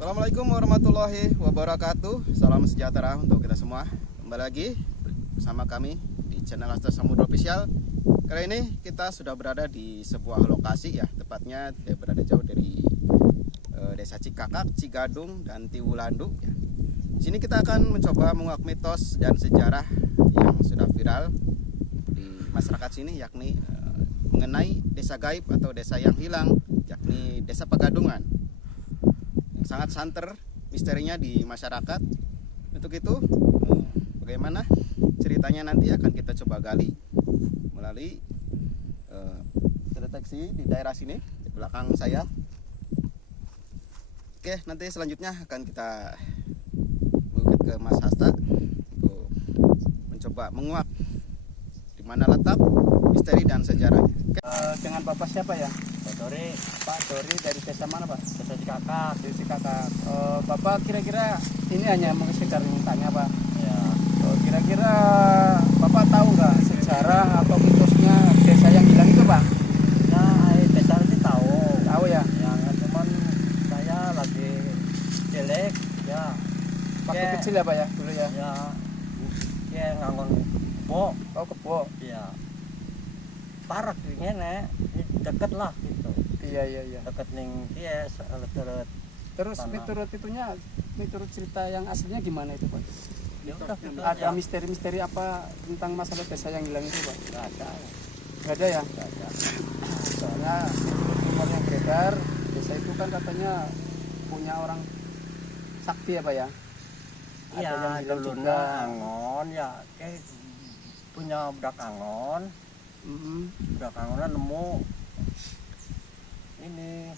Assalamualaikum warahmatullahi wabarakatuh. Salam sejahtera untuk kita semua. Kembali lagi bersama kami di channel Lastri Samudra Official. Kali ini kita sudah berada di sebuah lokasi ya, tepatnya tidak berada jauh dari Desa Cikakak, Cigadung, dan Tiwulandu ya. Di sini kita akan mencoba menguak mitos dan sejarah yang sudah viral di masyarakat sini, yakni mengenai desa gaib atau desa yang hilang, yakni Desa Pegadungan. Yang sangat santer misterinya di masyarakat. Untuk itu, bagaimana ceritanya nanti akan kita coba gali melalui terdeteksi di daerah sini di belakang saya. Oke, nanti selanjutnya akan kita mengukit ke Mas Hasta untuk mencoba menguak di mana letak misteri dan sejarahnya. Dengan Bapak siapa ya? Pak Dori dari desa mana Pak? Desa Cikakak. Desa Cikakak. Bapak kira-kira ini hanya sekedar tanya Pak. Ya. Kira-kira Bapak tahu nggak sejarah atau mitosnya desa yang hilang itu Pak? Nah, desa ini tahu. Tahu ya? Yang cuman saya lagi jelek ya. Waktu kecil ya Pak ya dulu ya? Ya ngangon kebo. Oh kebo. Ya. Parak ngene, deket lah gitu. Iya. Deket ning dia Terus miturut cerita yang aslinya gimana itu Pak? Ya udah gitu Ada aja. misteri-misteri apa tentang masalah desa yang hilang itu Pak? Enggak ada. Nggak ada ya? Enggak ada. Soalnya rumor yang beredar desa itu kan katanya punya orang sakti ya Pak ya? Ada yang Iya, hilang dulu juga. Angon ya, kayak punya budak Angon. Budak Angonnya nemu ini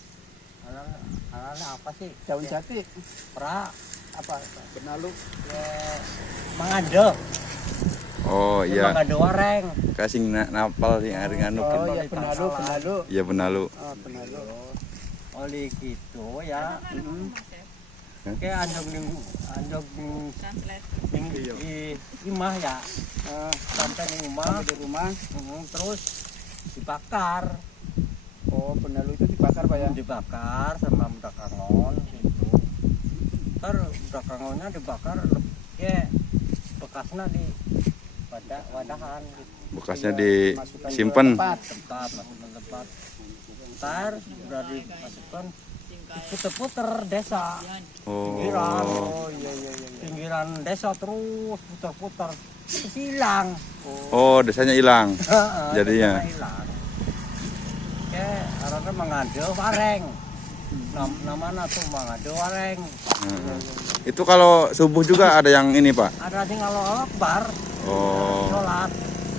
anak apa sih? Daun jati, Pra apa? Benalu. ya, mangado. Oh iya, Mangado wareng. kasih napal yang hari nganu. Oh Benalu iya benalu. Iya benalu. Oh benalu. Oleh gitu ya. Kayak anjog di imah ya. Sampai di rumah, Di rumah. terus dibakar. Oh benalu itu dibakar Pak ya? Dibakar sama budak Angon gitu. Ntar budak Angonnya dibakar ya bekasnya di wadahan gitu. Bekasnya Masukkan ke disimpan. tempat. Masukkan tempat. Ntar udah dimasukkan puter-puter desa. Pinggiran. Oh, iya. Pinggiran desa terus puter-puter terus hilang. oh desanya hilang. Jadinya. Desanya hilang. Kayak orangnya mengado wareng. Namanya tuh mengado wareng. Itu kalau subuh juga ada yang ini Pak. Ada di kalau akbar. Oh, Sholat.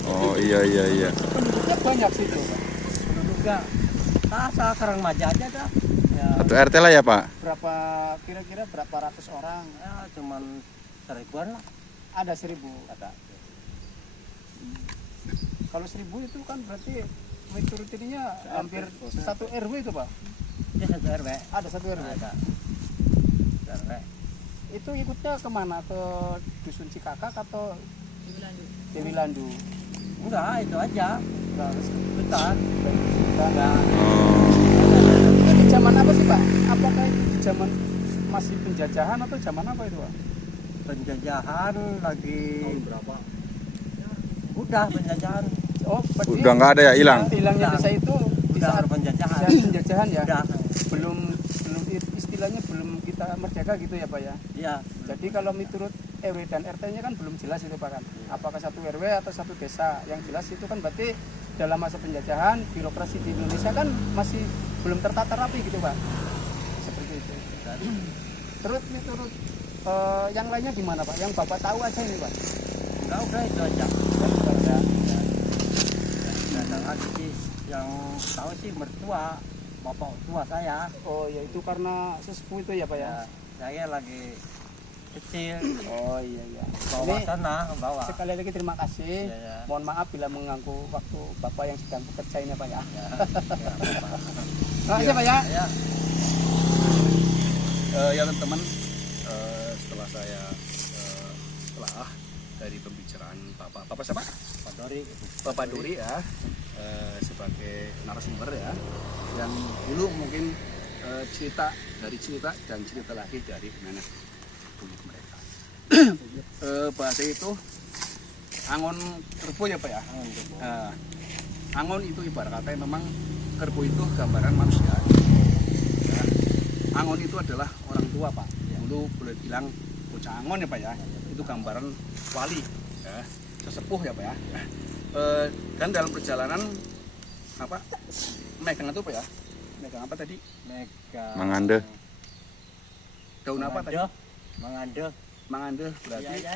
oh iya. Penduduknya banyak sih itu Pak. Penduduknya rasa kerang maja aja dah. Ya, Satu RT lah ya Pak. Berapa kira-kira berapa ratus orang? ya cuman 1000-an lah. Ada 1000. Ada. Kalau 1000 itu kan berarti menurut ininya hampir satu RW itu Pak. Dia satu RW. Ada satu RW. Ada. RW. Itu ikutnya kemana? Ke dusun Cikakak atau Dewi Landu? Enggak, itu aja. Hutan. Enggak. Oh, Di zaman apa sih Pak? Apakah itu di zaman masih penjajahan atau zaman apa itu Pak? Penjajahan lagi berapa? Udah penjajahan. Oh, berarti udah nggak ada ya, hilang. Hilangnya desa itu di Udah saat penjajahan. penjajahan ya? Udah. Belum istilahnya belum kita merdeka gitu ya Pak ya? Iya. Jadi kalau menurut RW dan RT-nya kan belum jelas itu Pak kan? Apakah satu RW atau satu desa? Yang jelas itu kan berarti dalam masa penjajahan birokrasi di Indonesia kan masih belum tertata rapi gitu Pak. Seperti itu. Terus menurut yang lainnya gimana Pak? Yang Bapak tahu aja ini Pak? Enggak, udah itu aja. Ya. Ada lagi sih yang tahu sih mertua, bapak tua saya. Oh ya itu karena sesepuh itu ya Pak ya? Ya, saya lagi kecil. Oh iya. Bawa Ini sana, bawa. sekali lagi terima kasih. Ya. Mohon maaf bila mengganggu waktu Bapak yang sedang bekerja ini Pak ya. Ya, Terima kasih Pak ya. ya. Ya teman-teman, setelah saya telah dari pembicaraan Bapak siapa? Pak Dori. Bapak Dori ya, sebagai narasumber ya, yang dulu mungkin cerita dari cerita dan cerita lagi dari nenek buyut mereka. Bahasa itu angon kerbo ya Pak ya. Angon itu ibarat kata memang kerbo itu gambaran manusia. Ya. Angon itu adalah orang tua Pak. Dulu boleh bilang bocah angon ya Pak ya. Itu gambaran wali, ya. Sesepuh ya Pak ya. Dan dalam perjalanan apa megang itu Pak ya? Megang apa tadi? Megang Mangande. Daun apa tadi? Mangande. Mangande berarti Ya,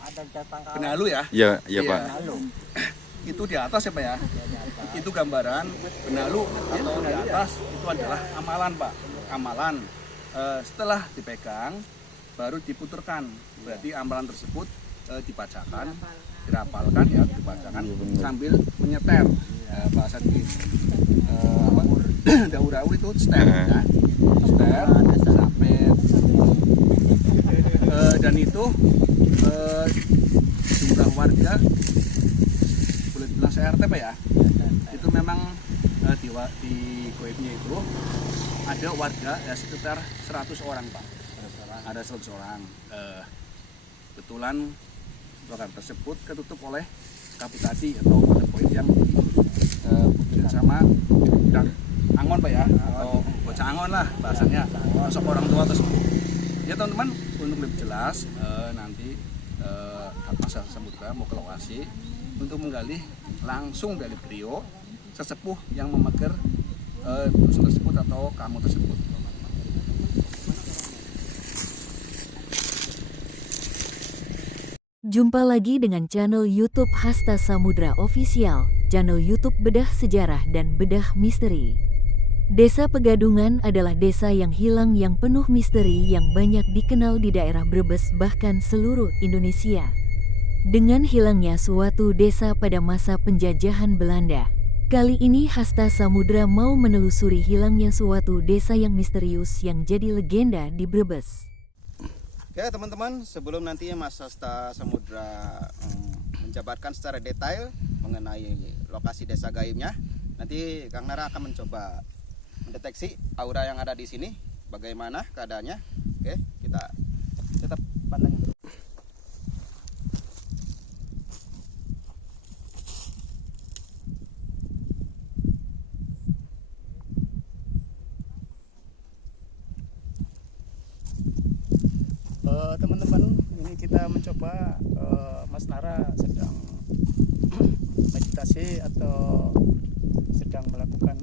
ada datang ke benalu ya. Iya, iya Iya. Pak. lalu. Itu di atas ya Pak ya. Itu gambaran benalu atau di atas itu adalah amalan Pak. Amalan. Setelah dipegang baru diputurkan. Berarti amalan tersebut dibacakan, dirapalkan ya, dibacakan sambil menyeter. Bahasa di daur-daur itu seter ya. Seter sampai dan itu jumlah warga boleh bilang CRT Pak ya. Itu memang di goibnya itu ada warga ya sekitar 100 orang Pak. Ada 100 orang. Kebetulan lokasi tersebut ketutup oleh kabut tadi atau poin yang diputusin sama dan angon Pak ya, atau bocah angon lah bahasanya, sosok orang tua tersebut. Ya teman-teman, untuk lebih jelas nanti Masa Samudra mau ke lokasi untuk menggali langsung dari beliau sesepuh yang memegang dusun tersebut atau kamu tersebut. Jumpa lagi dengan channel YouTube Hasta Samudra Official, channel YouTube bedah sejarah dan bedah misteri. Desa Pegadungan adalah desa yang hilang yang penuh misteri yang banyak dikenal di daerah Brebes bahkan seluruh Indonesia. Dengan hilangnya suatu desa pada masa penjajahan Belanda, kali ini Hasta Samudra mau menelusuri hilangnya suatu desa yang misterius yang jadi legenda di Brebes. Oke teman-teman, sebelum nanti Mas Hasta Samudra menjabarkan secara detail mengenai lokasi desa gaibnya, nanti Kang Nara akan mencoba mendeteksi aura yang ada di sini, bagaimana keadaannya. Oke, kita tetap pandangin terus. Teman-teman, ini kita mencoba Mas Nara sedang meditasi atau sedang melakukan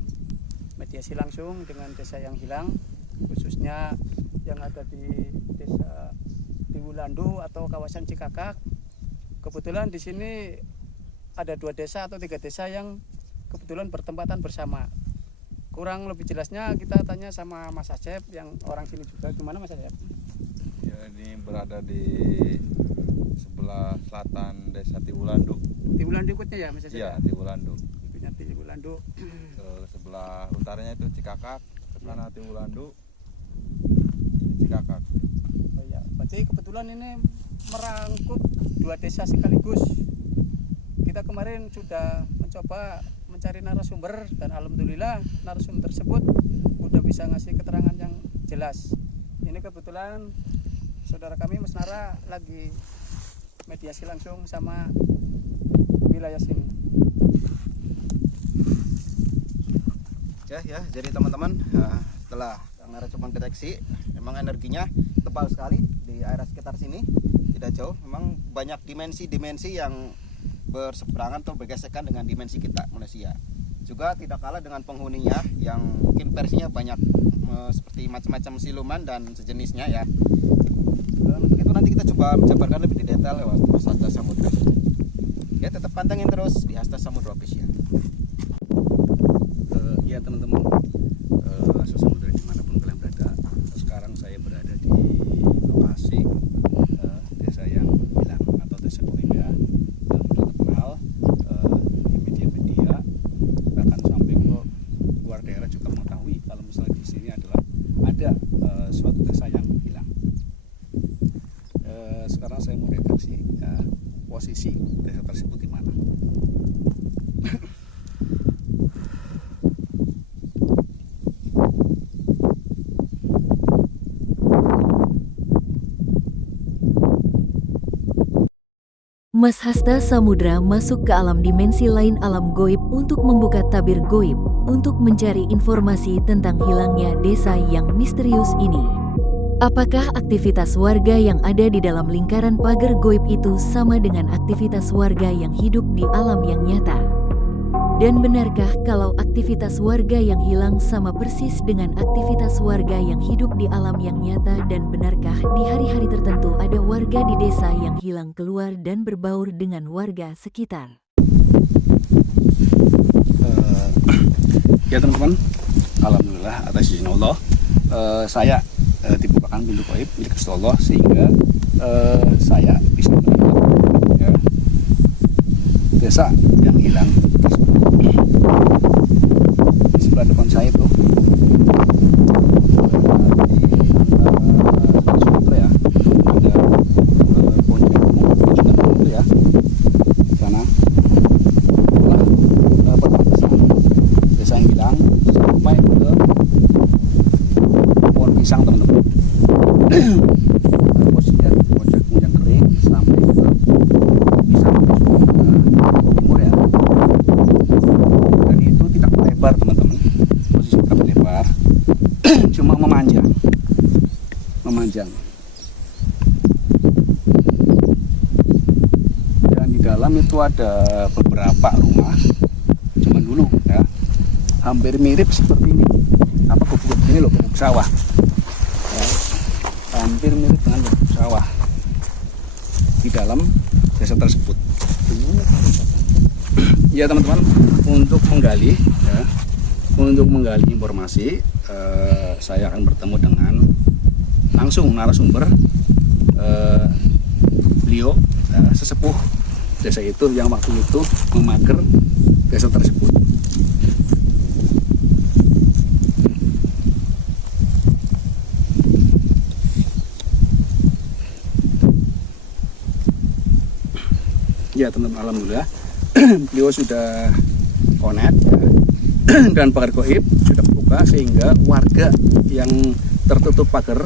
mediasi langsung dengan desa yang hilang, khususnya yang ada di desa Tiwulandu atau kawasan Cikakak. Kebetulan di sini ada 2 desa atau 3 desa yang kebetulan bertempatan bersama. Kurang lebih jelasnya kita tanya sama Mas Asep yang orang sini juga. Gimana Mas Asep? Ya, ini berada di sebelah selatan desa Tiwulandu. Tiwulandu ikutnya ya Mas Asep? Iya, Tiwulandu. Ikutnya Tiwulandu. Ke sebelah utaranya itu Cikakak, ke sana Tiwulandu, ini Cikakak. Oh ya, berarti kebetulan ini merangkup 2 desa sekaligus. Kita kemarin sudah mencoba mencari narasumber dan alhamdulillah narasumber tersebut udah bisa ngasih keterangan yang jelas. Ini kebetulan saudara kami Mas Nara lagi mediasi langsung sama wilayah sini. Ya, jadi teman-teman, setelah Kang Nara coba deteksi, memang energinya tebal sekali di area sekitar sini, tidak jauh. Memang banyak dimensi-dimensi yang berseberangan atau bergesekan dengan dimensi kita manusia. Juga tidak kalah dengan penghuninya yang mungkin versinya banyak seperti macam-macam siluman dan sejenisnya ya. Untuk itu nanti kita coba menjabarkan lebih detail lewat Mas Hasta Samudra. Ya, tetap pantengin terus di Hasta Samudra Official. Ya teman-teman, Hasta Samudra dimanapun kalian berada, sekarang saya berada di lokasi desa yang hilang atau desa Korea yang sudah terkenal di media-media, bahkan sampai ke luar daerah juga mengetahui kalau misalnya di sini adalah ada suatu desa yang hilang. Sekarang saya mau deteksi ya, posisi desa tersebut di mana. Mas Hasta Samudra masuk ke alam dimensi lain alam goib untuk membuka tabir goib, untuk mencari informasi tentang hilangnya desa yang misterius ini. Apakah aktivitas warga yang ada di dalam lingkaran pagar goib itu sama dengan aktivitas warga yang hidup di alam yang nyata? Dan benarkah kalau aktivitas warga yang hilang sama persis dengan aktivitas warga yang hidup di alam yang nyata? Dan benarkah di hari-hari tertentu ada warga di desa yang hilang keluar dan berbaur dengan warga sekitar? Ya teman-teman, alhamdulillah atas izin Allah, saya dibukakan pintu gaib milik Gusti Allah sehingga saya bisa melihat ya, desa yang hilang tersebut. Di sebelah depan saya itu Sumatera ya, ada pohon jambu itu ya, di sana perbatasan desa yang hilang sampai ke pohon pisang teman-teman. Posisinya puncak kering sampai ke pisang timur ya, dan itu tidak lebar teman-teman, posisi tidak lebar cuma memanjang dan di dalam itu ada beberapa rumah zaman dulu ya, hampir mirip seperti ini, apa gubuk ini loh, gubuk sawah ya, hampir mirip dengan gubuk sawah di dalam desa tersebut. Ya teman-teman, untuk menggali informasi, saya akan bertemu dengan langsung narasumber, beliau sesepuh desa itu yang waktu itu memager desa tersebut. Ya teman-teman, alhamdulillah beliau sudah connect ya, dan pagar gaib sudah buka sehingga warga yang tertutup pagar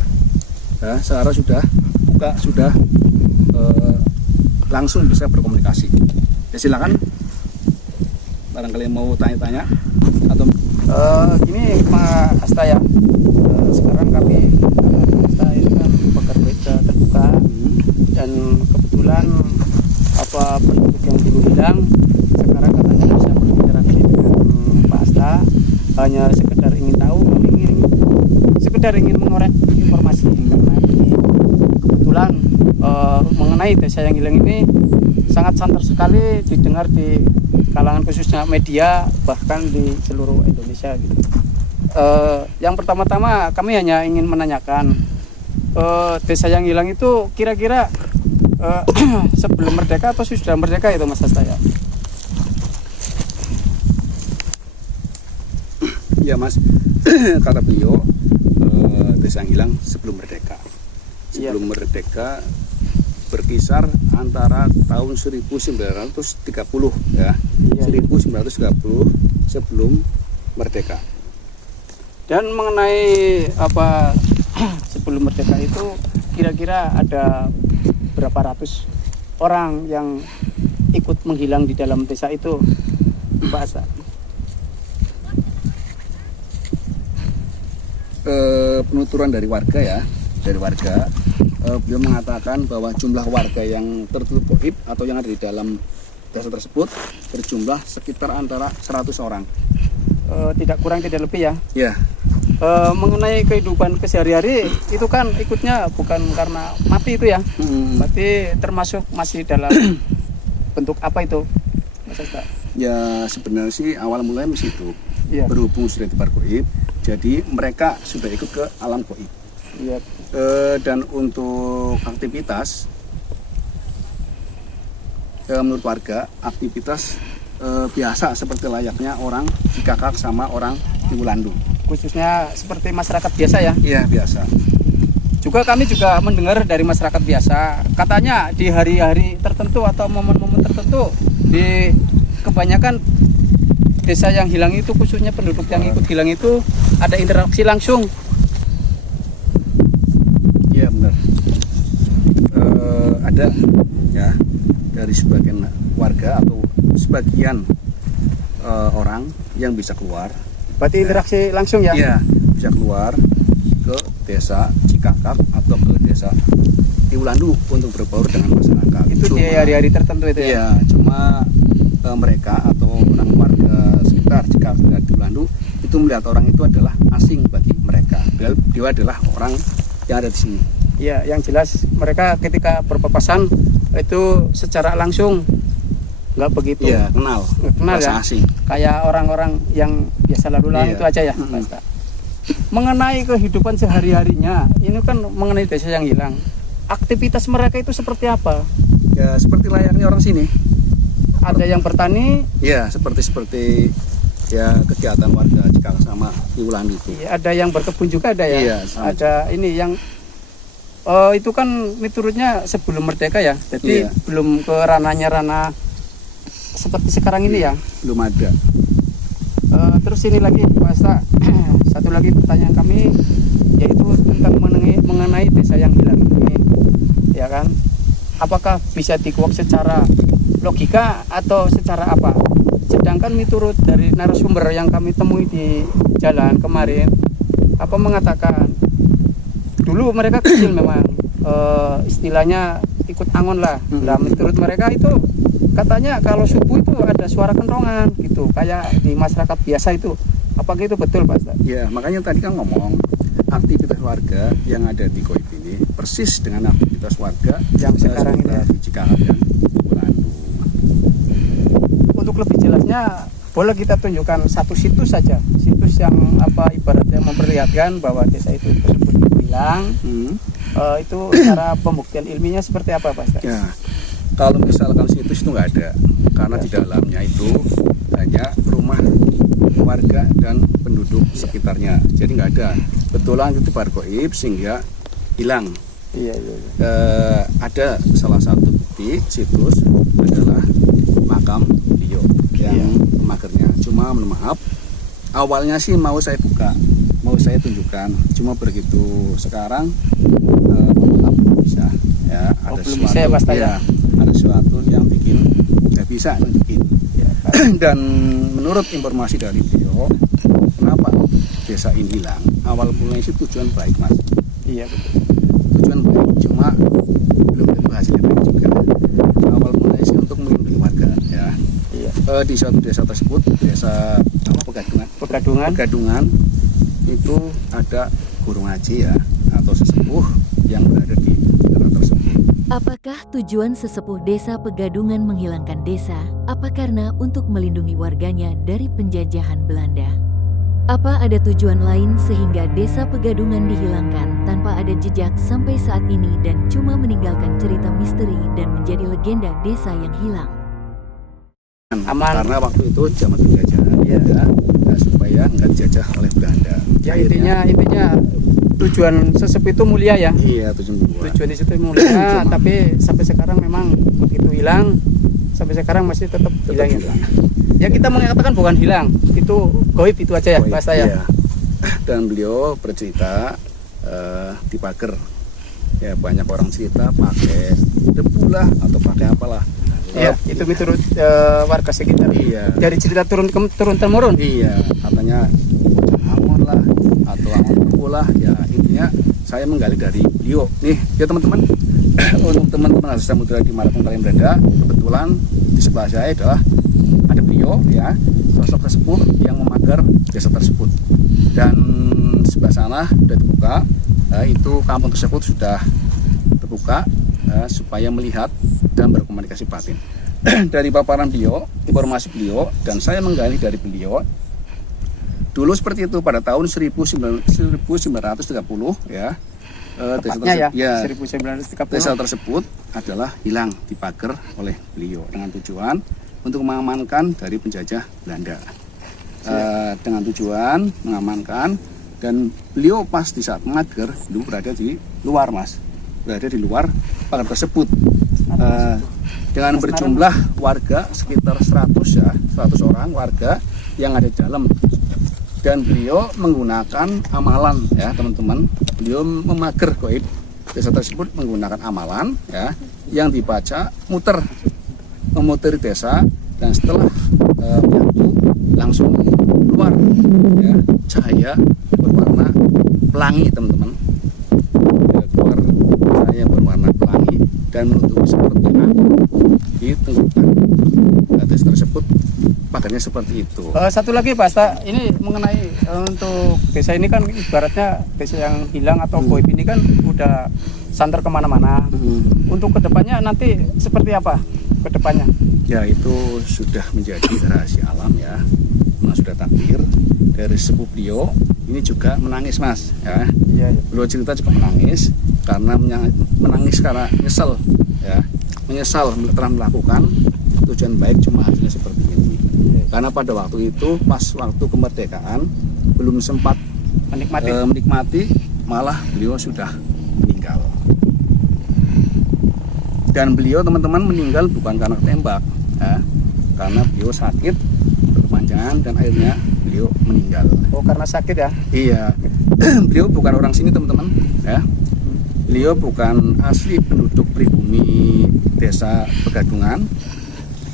ya, sekarang sudah buka, sudah langsung bisa berkomunikasi. Ya silakan, barangkali mau tanya-tanya atau Gini Pak Hasta ya, sekarang kami Hasta itu kan pagar gaib terbuka, dan kebetulan apa penduduk yang dulu hilang sekarang katanya bisa berinteraksi dengan Pak Hasta, hanya sekedar ingin tahu, kami sekedar ingin mengorek informasi karena ini kebetulan mengenai desa yang hilang ini sangat santer sekali didengar di kalangan khususnya media, bahkan di seluruh Indonesia gitu. Yang pertama-tama kami hanya ingin menanyakan, desa yang hilang itu kira-kira sebelum merdeka atau sudah merdeka itu Mas Hasta ya? ya Mas, kata beliau desa yang hilang sebelum merdeka. Sebelum merdeka berkisar antara tahun 1930 ya, 1930 sebelum merdeka. Dan mengenai apa sebelum merdeka itu kira-kira ada berapa ratus orang yang ikut menghilang di dalam desa itu, Pak Hasta? Penuturan dari warga ya, beliau mengatakan bahwa jumlah warga yang tertutup gaib atau yang ada di dalam desa tersebut berjumlah sekitar antara 100 orang. Tidak kurang tidak lebih ya? Ya. Mengenai kehidupan kesehari-hari itu kan ikutnya bukan karena mati itu ya, berarti termasuk masih dalam bentuk apa itu, Mas Hasta? Ya sebenarnya sih awal mulanya masih hidup, berhubung sudah di gaib, jadi mereka sudah ikut ke alam gaib. Iya. Dan untuk aktivitas, menurut warga aktivitas biasa seperti layaknya orang Cikakak sama orang di Wulandu. Khususnya seperti masyarakat biasa ya? Iya biasa. Juga kami juga mendengar dari masyarakat biasa, katanya di hari-hari tertentu atau momen-momen tertentu di kebanyakan desa yang hilang itu, khususnya penduduk yang ikut hilang itu ada interaksi langsung. Iya benar. Ada ya. dari sebagian warga atau sebagian orang yang bisa keluar. Berarti interaksi langsung ya? Iya, bisa keluar ke desa Cikakak atau ke desa Tiwulandu untuk berbaur dengan masyarakat. Itu di hari-hari tertentu itu ya? Iya, cuma mereka atau orang warga sekitar Cikakak dan Tiwulandu itu melihat orang itu adalah asing bagi mereka. Dia adalah orang yang ada di sini. Iya, yang jelas mereka ketika berpapasan itu secara langsung nggak begitu Iya, kenal ya, asing. kayak orang-orang yang biasa lalu lalang Iya. itu aja ya. Pak Ustaz. Mengenai kehidupan sehari-harinya, ini kan mengenai desa yang hilang. Aktivitas mereka itu seperti apa? Ya seperti layaknya orang sini. Ada yang bertani, Ya seperti ya kegiatan warga Cikakak sama Tiwulandu itu. iya, ada yang berkebun juga ada ya. Iya, sama. Ada ini yang itu kan miturutnya sebelum merdeka ya. Jadi Iya. belum ke ranah seperti sekarang ini ya. Belum ada. Terus ini lagi Pak Asta, satu lagi pertanyaan kami yaitu tentang mengenai desa yang hilang ini, ya kan? Apakah bisa dikuak secara logika atau secara apa? Sedangkan miturut dari narasumber yang kami temui di jalan kemarin, apa mengatakan dulu mereka kecil memang, istilahnya ikut angon lah. Nah, menurut mereka itu katanya kalau subuh itu ada suara kentongan gitu, kayak di masyarakat biasa itu. Apakah itu betul Pak Ustaz? Ya makanya tadi kan ngomong aktivitas warga yang ada di Goib ini persis dengan aktivitas warga Yang sekarang ini ya. di Cikakak dan Tiwulandu. Untuk lebih jelasnya boleh kita tunjukkan satu situs saja, situs yang apa ibaratnya memperlihatkan bahwa desa itu tersebut hilang. Itu secara pembuktian ilmiahnya seperti apa Pak Ustaz? Ya kalau misalkan situs itu nggak ada, karena di dalamnya itu hanya rumah warga dan penduduk sekitarnya, jadi nggak ada. Betulan itu bar goib sehingga hilang. Iya. Ada salah satu bukti situs adalah makam beliau yang magernya. Cuma mohon maaf, awalnya sih mau saya buka, mau saya tunjukkan, cuma begitu sekarang maaf bisa ya, ada belum sesuatu bisa ya, Pak Ustaz, ya? ada sesuatu yang bikin nggak bisa nunjukin. Dan menurut informasi dari beliau, kenapa desa ini hilang, awal mulai sih tujuan baik Mas, Iya betul. tujuan baik, cuma belum tentu hasilnya baik juga. Awal mulai sih untuk melindungi warga ya. Iya. Di suatu desa tersebut, desa Pegadungan itu ada guru ngaji ya, atau sesepuh yang berada di daerah tersebut. Apakah tujuan sesepuh desa Pegadungan menghilangkan desa? Apa karena untuk melindungi warganya dari penjajahan Belanda? Apa ada tujuan lain sehingga desa Pegadungan dihilangkan tanpa ada jejak sampai saat ini dan cuma meninggalkan cerita misteri dan menjadi legenda desa yang hilang? Aman. Karena waktu itu zaman penjajahan ya, supaya nggak dijajah oleh Belanda. Ya Akhirnya, intinya tujuan sesepuh itu mulia ya. iya tujuan kedua. Tujuan di situ mulia, tapi sampai sekarang memang begitu hilang, sampai sekarang masih tetap hilang ya. hilang. Ya kita mengatakan bukan hilang, itu goib itu aja ya Goib, Pak saya. iya. Dan beliau bercerita di pagar. Ya banyak orang cerita pakai debu lah atau pakai apalah. Iya, itu menurut warga sekitar. Iya. Dari cerita turun temurun. Iya, katanya amun lah atau amun debu lah. Ya intinya saya menggali dari beliau. Nih ya teman-teman, untuk teman-teman Hasta Samudra di Malatang kalian berada, kebetulan di sebelah saya adalah ada beliau ya, sosok sesepuh yang memagar desa tersebut. Dan sebelah sana sudah terbuka, itu kampung tersebut sudah terbuka supaya melihat dan berkomunikasi batin. Dari paparan beliau, informasi beliau, dan saya menggali dari beliau, dulu seperti itu pada tahun 1930 ya. Tepatnya ya, 1930. Desa tersebut adalah hilang dipagar oleh beliau dengan tujuan untuk mengamankan dari penjajah Belanda. Dengan tujuan mengamankan, dan beliau pas di saat mager dulu berada di luar Mas, berada di luar pagar tersebut. Dengan berjumlah warga sekitar 100 orang warga yang ada di dalam, dan beliau menggunakan amalan ya teman-teman. Beliau memager goib desa tersebut menggunakan amalan ya, yang dibaca muter memuteri desa, dan setelah menyatu langsung keluar ya, cahaya berwarna pelangi teman-teman. Keluar cahaya berwarna pelangi dan menutupi seperti abu di tenggorokan. Desa tersebut pagarnya seperti itu. Satu lagi Pak Asta, ini mengenai untuk desa ini kan ibaratnya desa yang hilang atau goib ini kan udah santer kemana-mana. Untuk kedepannya nanti seperti apa kedepannya? Ya itu sudah menjadi rahasia alam ya, memang sudah takdir. Dari sepupu beliau ini juga menangis Mas ya. Iya. Beliau cerita juga menangis karena menangis karena menyesal ya, menyesal telah melakukan tujuan baik cuma hasilnya seperti ini. Karena pada waktu itu pas waktu kemerdekaan belum sempat menikmati, malah beliau sudah meninggal. Dan beliau teman-teman meninggal bukan karena tembak ya, karena beliau sakit berkepanjangan dan akhirnya beliau meninggal. Oh, karena sakit ya? Iya. Beliau bukan orang sini teman-teman ya. Beliau bukan asli penduduk pribumi desa Pegadungan.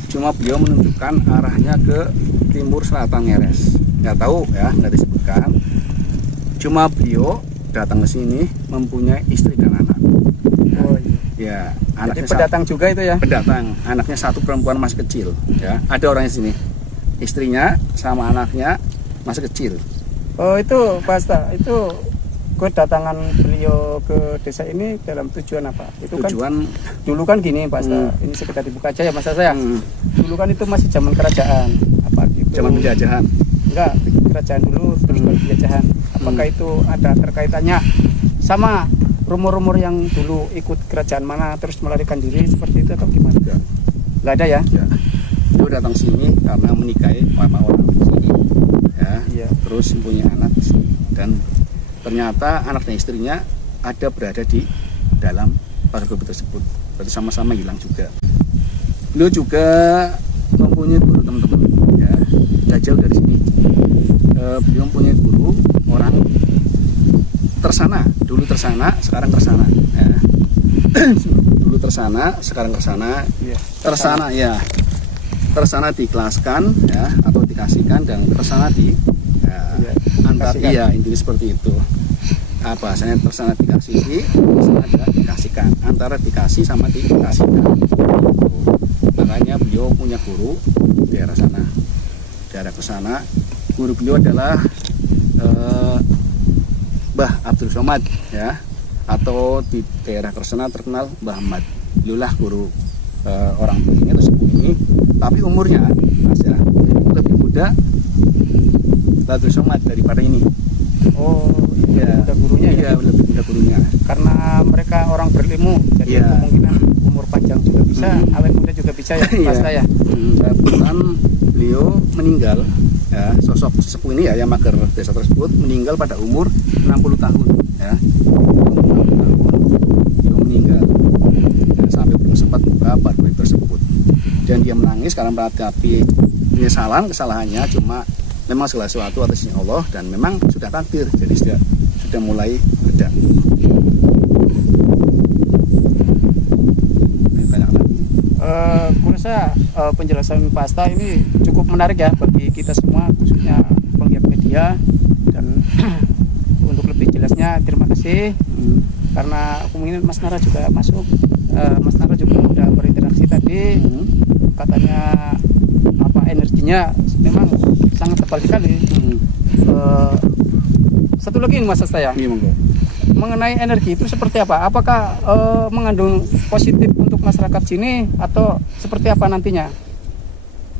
Cuma beliau menunjukkan arahnya ke timur selatan Ngeres. Nggak tahu ya, nggak disebutkan. Cuma beliau datang ke sini mempunyai istri dan anak. Oh iya. Ya, Jadi anaknya pendatang juga itu ya? pendatang, anaknya satu perempuan masih kecil ya. Ada orangnya di sini. Istrinya sama anaknya masih kecil. Oh itu Pak Asta, itu kedatangan beliau ke desa ini dalam tujuan apa? Itu Tujuan kan dulu kan gini Pak Asta, ini sekedar dibuka aja ya Mas Asta ya. Dulu kan itu masih zaman kerajaan. Apa gitu? zaman penjajahan. Enggak, kerajaan dulu terus baru penjajahan. Apakah itu ada terkaitannya sama rumor-rumor yang dulu ikut kerajaan mana terus melarikan diri seperti itu atau gimana? Enggak ada ya? Ya. Beliau datang sini karena menikahi sama orang di sini. Ya. Iya. Terus punya anak di sini. Dan ternyata anak dan istrinya ada berada di dalam pagar goib tersebut. Berarti sama-sama hilang juga. Beliau juga mempunyai guru teman-teman. Ya. Gak jauh dari sini. Beliau mempunyai guru orang Tersana. Dulu Tersana, sekarang Tersana. Ya. Dulu Tersana, sekarang Tersana. Iya. Tersana ya. Tersana dikelaskan ya atau dikasihkan dan Tersana di ya, Iya, antar dikasihkan. iya intinya seperti itu. Bahasanya Tersana dikasihi, Tersana adalah dikasihkan, antara dikasih sama dikasihkan. Makanya beliau punya guru di daerah sana, daerah ke sana. Guru beliau adalah Mbah Abdul Somad ya, atau di daerah Kersana terkenal Mbah Ahmad. Beliaulah guru orang ini atau sepuh ini, tapi umurnya Mas ya, lebih muda Abdul Somad daripada ini. Oh iya, Ya, udah gurunya ya? Iya, lebih muda gurunya. Karena mereka orang berilmu, jadi Iya. kemungkinan umur panjang juga bisa, awet muda juga bisa ya, Iya. Pak Asta ya? Kebetulan beliau meninggal ya, sosok sepuh ini ya yang mager desa tersebut meninggal pada umur 60 tahun ya. 60 tahun beliau meninggal dan sampai belum sempat buka pagar goib tersebut. Dan dia menangis karena menghadapi penyesalan kesalahannya, cuma memang segala sesuatu atasnya Allah dan memang sudah takdir, jadi sudah mulai beda. Banyak lagi. Kurasa penjelasan Pak Asta ini cukup menarik ya bagi kita semua, khususnya penggiat media, dan untuk lebih jelasnya terima kasih karena kemungkinan Mas Nara juga masuk. Mas Nara juga udah berinteraksi tadi, katanya apa energinya memang sangat tebal sekali. Satu lagi nih Mas Asta ya, Ini monggo. mengenai energi itu seperti apa? Apakah mengandung positif untuk masyarakat sini atau seperti apa nantinya?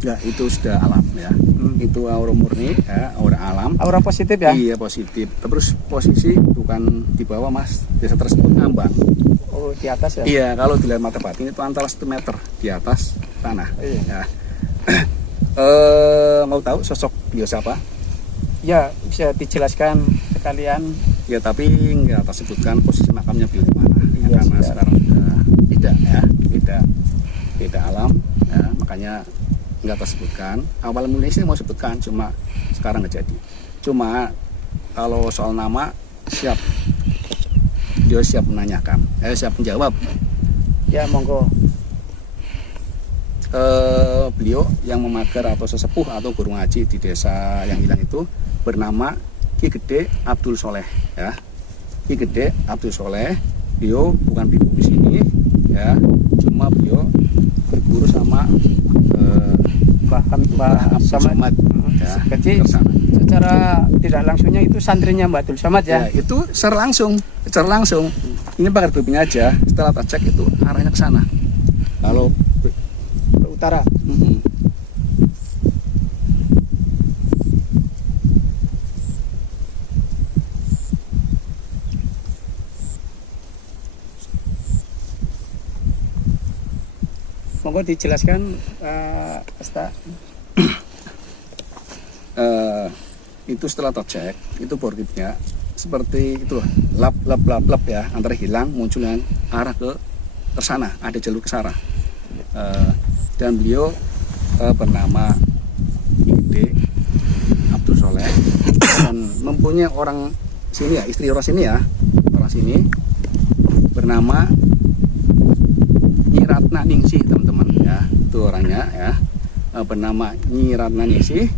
Ya itu sudah alam ya. Itu aura murni ya, aura alam. Aura positif ya? Iya positif. Terus posisi bukan di bawah Mas, desa tersebut ngambang. Oh di atas ya? Iya, kalau dilihat mata batin itu antara 1 meter di atas tanah. Iya. Ya. Mau tahu sosok beliau siapa? Ya bisa dijelaskan sekalian. Ya tapi nggak tersebutkan posisi makamnya beliau di mana. Ya, Iya, karena sudah. sekarang sudah tidak ya, beda alam. Ya, makanya nggak tersebutkan. Awal mulanya sih mau sebutkan, cuma sekarang nggak jadi. Cuma kalau soal nama siap, dia siap menanyakan, siap menjawab. Ya monggo. beliau yang memagar atau sesepuh atau guru ngaji di desa yang hilang itu bernama Ki Gede Abdul Soleh ya. Ki Gede Abdul Soleh, beliau bukan pribumi sini ya, cuma beliau berguru sama Mbah Abdul Somad ya, Berarti tersana. secara tidak langsungnya itu santrinya Mbak Abdul Somad ya? Ya, itu secara langsung. Ini pagar buminya aja. Setelah tak cek itu arahnya ke sana. Kalau Ke utara. Monggo dijelaskan Asta. Itu setelah tercek itu borgitnya seperti itu lap ya, antara hilang muncul yang arah ke sana, ada jalur ke sana. Dan beliau bernama Gede Abdul Soleh dan mempunyai orang sini ya, istri orang sini ya, orang sini bernama Nyi Ratna Ningsih teman-teman ya, itu orangnya ya, bernama Nyi Ratna Ningsih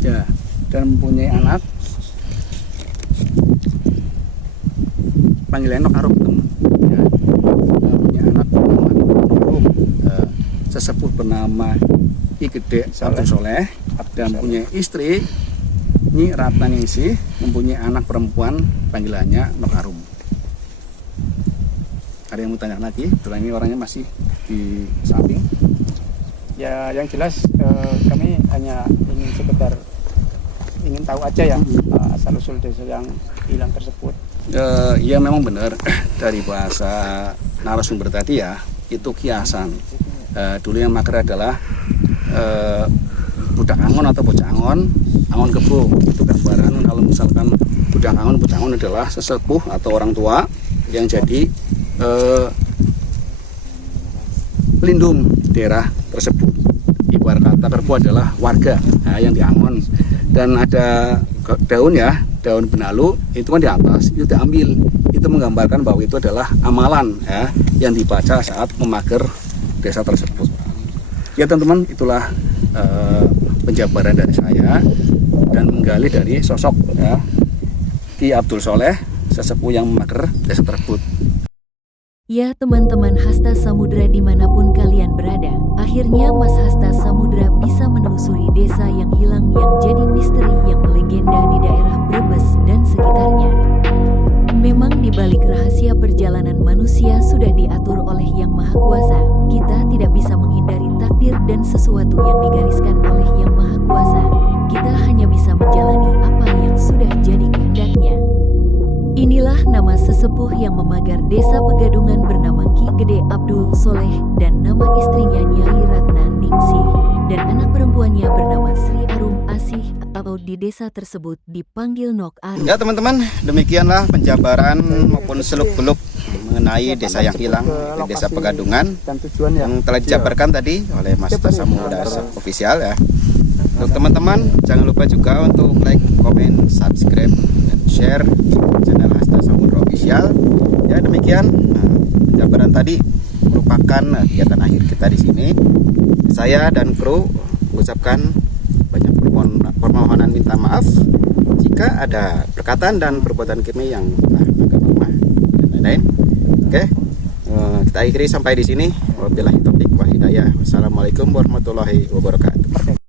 ya, dan mempunyai anak panggilan Nok Arum teman ya, punya anak bernama Arum, sesepuh bernama Ki Gede Abdul Soleh dan punya istri Nyi Ratna Ningsih, mempunyai anak perempuan panggilannya Nok Arum. Ada yang mau tanya lagi? Setelah ini orangnya masih di samping. Ya, yang jelas kami hanya ingin tahu aja ya asal usul desa yang hilang tersebut. Ya memang benar dari bahasa narasumber tadi ya, itu kiasan. Dulu yang mager adalah budak angon atau bocah angon kebo. Itu gambaran kalau misalkan budak angon adalah sesepuh atau orang tua yang jadi pelindung daerah tersebut. Ibarat kata kerbau adalah warga yang diangon, dan ada daun ya, daun benalu itu kan di atas itu diambil, itu menggambarkan bahwa itu adalah amalan ya yang dibaca saat memager desa tersebut. Ya teman-teman, itulah penjabaran dari saya dan menggali dari sosok ya Ki Abdul Soleh, sesepuh yang memager desa tersebut. Ya teman-teman Hasta Samudra dimanapun kalian berada, akhirnya Mas Hasta Samudra bisa menelusuri desa yang hilang yang jadi misteri yang melegenda di daerah Brebes dan sekitarnya. Memang di balik rahasia perjalanan manusia sudah diatur oleh Yang Maha Kuasa. Kita tidak bisa menghindari takdir dan sesuatu yang digariskan oleh Yang Maha Kuasa. Kita hanya bisa menjalani apa yang sudah jadi kehendaknya. Inilah nama sesepuh yang memagar desa Pegadungan bernama Ki Gede Abdul Soleh dan nama istrinya Nyai Ratna Ningsih dan anak perempuannya bernama Sri Arum Asih atau di desa tersebut dipanggil Nok Arum. Ya teman-teman, demikianlah penjabaran maupun seluk-beluk mengenai desa yang hilang di desa Pegadungan Dan tujuan yang telah dijabarkan tadi oleh Mas Hasta Samudra Official ya. Untuk teman-teman jangan lupa juga untuk like, komen, subscribe, dan share channel Hasta Samudra Official. Ya demikian penjabaran tadi merupakan kegiatan akhir kita di sini. Saya dan kru mengucapkan banyak permohonan minta maaf jika ada perkataan dan perbuatan kami yang telah mengganggu rumah dan lain-lain. Oke, kita akhiri sampai di sini. Wabillahi taufiq wal hidayah. Wassalamualaikum warahmatullahi wabarakatuh.